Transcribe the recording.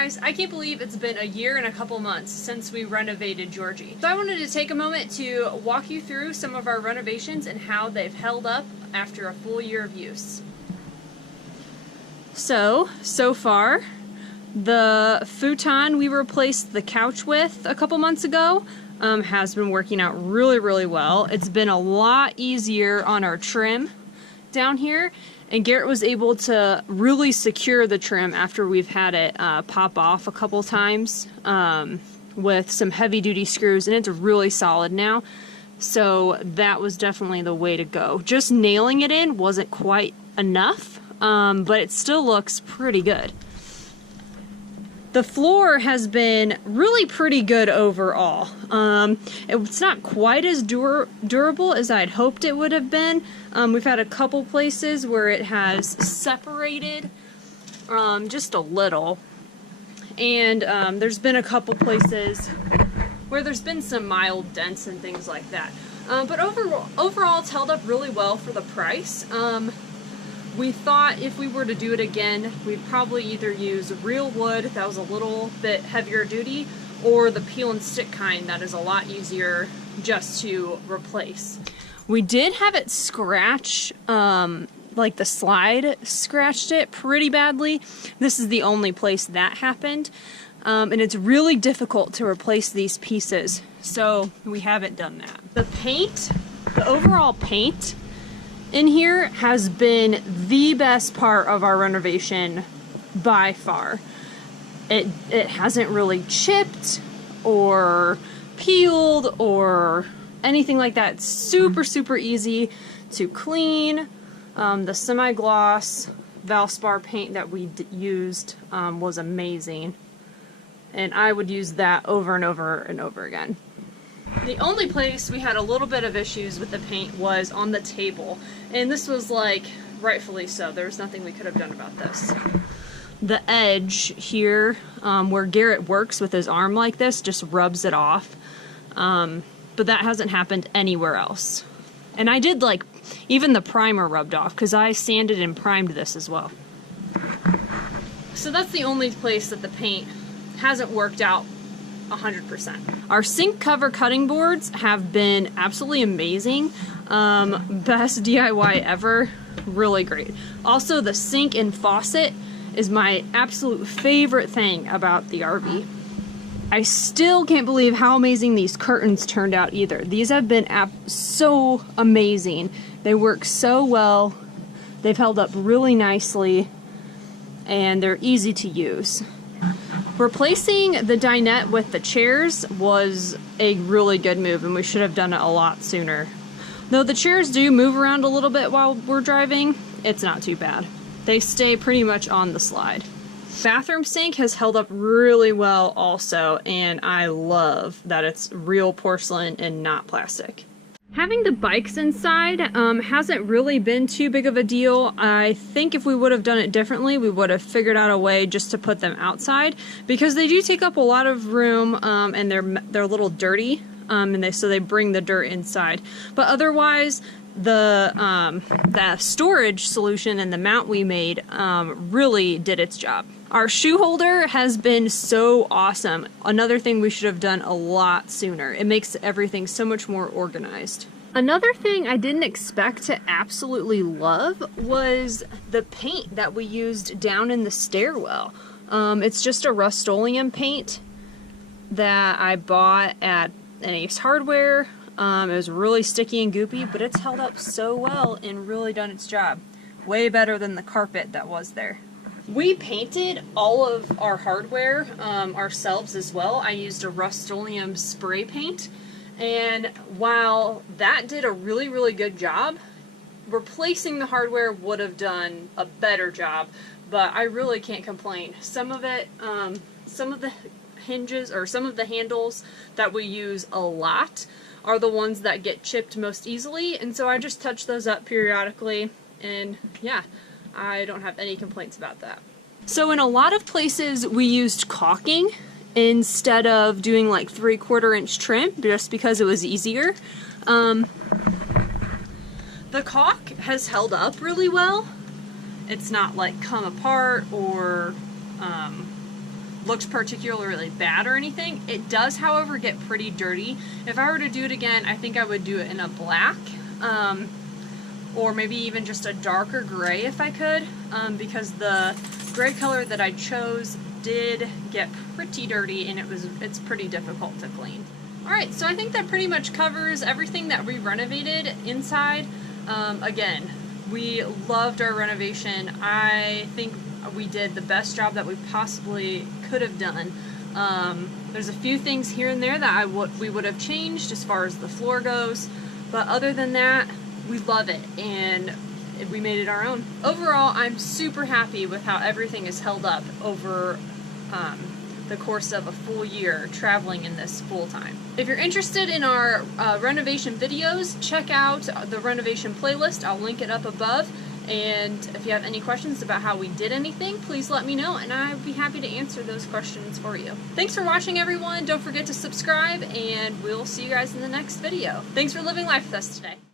guys, I can't believe it's been a year and a couple months since we renovated Georgie. So I wanted to take a moment to walk you through some of our renovations and how they've held up after a full year of use. So far, the futon we replaced the couch with a couple months ago has been working out really well. It's been a lot easier on our trim down here, and Garrett was able to really secure the trim after we've had it pop off a couple times with some heavy duty screws, and it's really solid now. So that was definitely the way to go. Just nailing it in wasn't quite enough, but it still looks pretty good. The floor has been really pretty good overall. It's not quite as durable as I'd hoped it would have been. We've had a couple places where it has separated just a little. And there's been a couple places where there's been some mild dents and things like that. But overall, it's held up really well for the price. We thought if we were to do it again, we'd probably either use real wood that was a little bit heavier duty, or the peel and stick kind that is a lot easier just to replace. We did have it scratch, like the slide scratched it pretty badly. This is the only place that happened. And it's really difficult to replace these pieces, so we haven't done that. The overall paint in here has been the best part of our renovation by far. It hasn't really chipped or peeled or anything like that. It's super easy to clean. The semi-gloss Valspar paint that we used was amazing, and I would use that over and over and over again. The only place we had a little bit of issues with the paint was on the table, and this was like rightfully so. There was nothing we could have done about this. The edge here where Garrett works with his arm like this just rubs it off, but that hasn't happened anywhere else. And I did like even the primer rubbed off because I sanded and primed this as well. So that's the only place that the paint hasn't worked out 100%. Our sink cover cutting boards have been absolutely amazing. Best DIY ever. Really great. Also, the sink and faucet is my absolute favorite thing about the RV. I still can't believe how amazing these curtains turned out either. These have been so amazing. They work so well. They've held up really nicely, and they're easy to use. Replacing the dinette with the chairs was a really good move, and we should have done it a lot sooner. Though the chairs do move around a little bit while we're driving, it's not too bad. They stay pretty much on the slide. Bathroom sink has held up really well also, and I love that it's real porcelain and not plastic. Having the bikes inside hasn't really been too big of a deal. I think if we would have done it differently, we would have figured out a way just to put them outside, because they do take up a lot of room, and they're a little dirty, and so they bring the dirt inside. But otherwise, the storage solution and the mount we made really did its job. Our shoe holder has been so awesome. Another thing we should have done a lot sooner. It makes everything so much more organized. Another thing I didn't expect to absolutely love was the paint that we used down in the stairwell. It's just a Rust-Oleum paint that I bought at an Ace Hardware. It was really sticky and goopy, but it's held up so well and really done its job. Way better than the carpet that was there. We painted all of our hardware ourselves as well. I used a Rust-Oleum spray paint, and while that did a really good job, replacing the hardware would have done a better job, but I really can't complain. Some of it, some of the hinges or some of the handles that we use a lot are the ones that get chipped most easily, and so I just touch those up periodically, and yeah, I don't have any complaints about that. So in a lot of places we used caulking instead of doing like 3/4 inch trim, just because it was easier. The caulk has held up really well. It's not like come apart or looks particularly bad or anything. It does, however, get pretty dirty. If I were to do it again, I think I would do it in a black, or maybe even just a darker gray if I could, because the gray color that I chose did get pretty dirty and it's pretty difficult to clean. Alright, so I think that pretty much covers everything that we renovated inside. Again, we loved our renovation. I think we did the best job that we possibly could have done. There's a few things here and there that we would have changed as far as the floor goes, but other than that, we love it and we made it our own. Overall, I'm super happy with how everything is held up over the course of a full year traveling in this full time. If you're interested in our renovation videos, check out the renovation playlist. I'll link it up above. And if you have any questions about how we did anything, please let me know and I'd be happy to answer those questions for you. Thanks for watching, everyone. Don't forget to subscribe and we'll see you guys in the next video. Thanks for living life with us today.